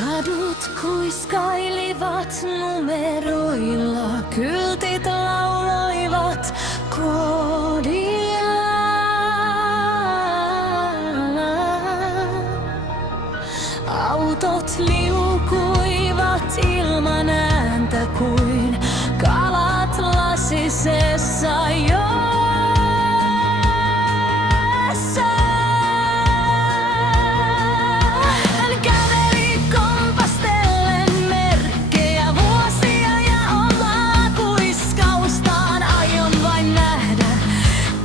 Kadut kuiskailivat numeroilla, kyltit lauloivat koodia. Autot liukuivat ilman ääntä kuin kalat lasisessa joessa. Hän käveli kompastellen merkkejä vuosia ja omaa kuiskaustaan. Aion vain nähdä,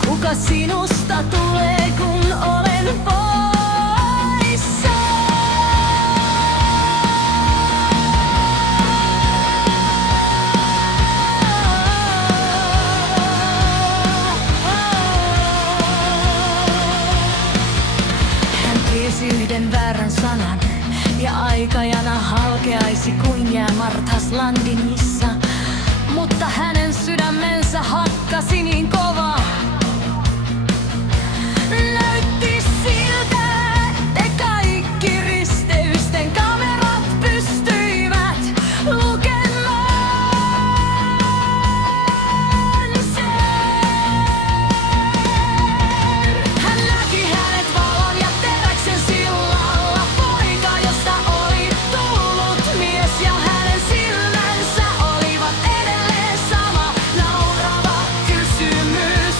kuka sinusta tulee, kun olen poissa. Yhden väärän sanan ja aikajana halkeaisi kuin jää Marthas Landinissa. Mutta hänen sydämensä hakkasi niin kovaa. Näytti siltä, että kaikki risteysten kamerat pystyivät lukemaan sen. Hän näki hänet valon ja teräksen sillalla, poika, josta oli tullut mies, ja hänen silmänsä olivat edelleen sama naurava kysymys.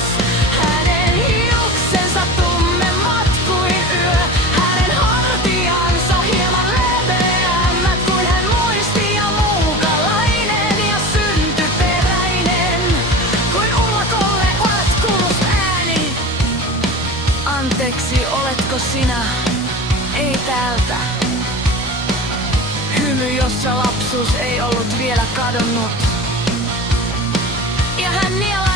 Hänen hiuksensa tummemmat kuin yö, hänen hartiansa hieman leveämmät kuin hän muisti, ja muukalainen ja syntyperäinen kuin ullakolle olet kuullut ääni. Anteeksi, oletko sinä? Ei täältä. Hymy, jossa lapsuus ei ollut vielä kadonnut. Ja hän nielasi